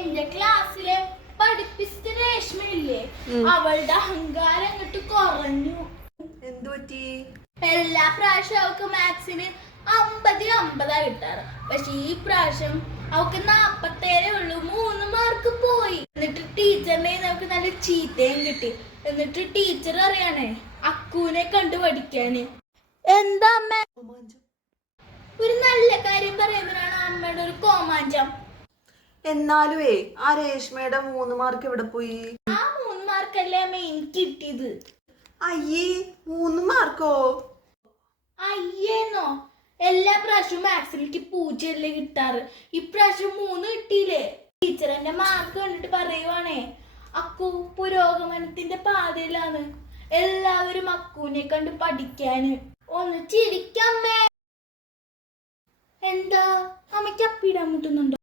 എന്റെ ക്ലാസ്സിലെ പഠിപ്പിച്ച രേഷ്മയില്ലേ, അവളുടെ അഹങ്കാരം അങ്ങോട്ട് കുറഞ്ഞു. എന്തു പറ്റി? എല്ലാ പ്രാവശ്യം അവൾക്ക് മാത്സിന് 50-50 കിട്ടാറ്. പക്ഷെ ഈ പ്രാവശ്യം അവൾക്ക് 47 ഉള്ളൂ. 3 മാർക്ക് പോയി. എന്നിട്ട് ടീച്ചറിനെ നമുക്ക് നല്ല ചീത്തയും കിട്ടി. എന്നിട്ട് ടീച്ചർ അറിയാണേ അക്കുവിനെ കണ്ടു പഠിക്കാന്. എന്താ അമ്മ ഒരു നല്ല കാര്യം പറയുന്നതാണ് അമ്മയുടെ ഒരു കോമാഞ്ചം? എന്നാലുവേ ആ രേഷ്മയുടെ 3 മാർക്ക് എവിടെ പോയി? ആ 3 മാർക്കല്ലേ അമ്മ എനിക്ക് കിട്ടിയത്. അയ്യേ, 3 മാർക്കോ? അയ്യേന്നോ, എല്ലാ പ്രാവശ്യവും മാത്സിൽ എനിക്ക് 0 കിട്ടാറ്. ഇപ്രാവശ്യം 3 കിട്ടിയില്ലേ. ടീച്ചർ എന്റെ മാർക്ക് കണ്ടിട്ട് പറയുവാണേ അക്കു പുരോഗമനത്തിന്റെ പാതയിലാണ്. എല്ലാവരും അക്കുവിനെ കണ്ട് പഠിക്കാന്. ഒന്ന് ചിരിക്കമ്മേ. എന്താ അമ്മയ്ക്ക് അപ്പിടാൻ മുട്ടുന്നുണ്ടോ?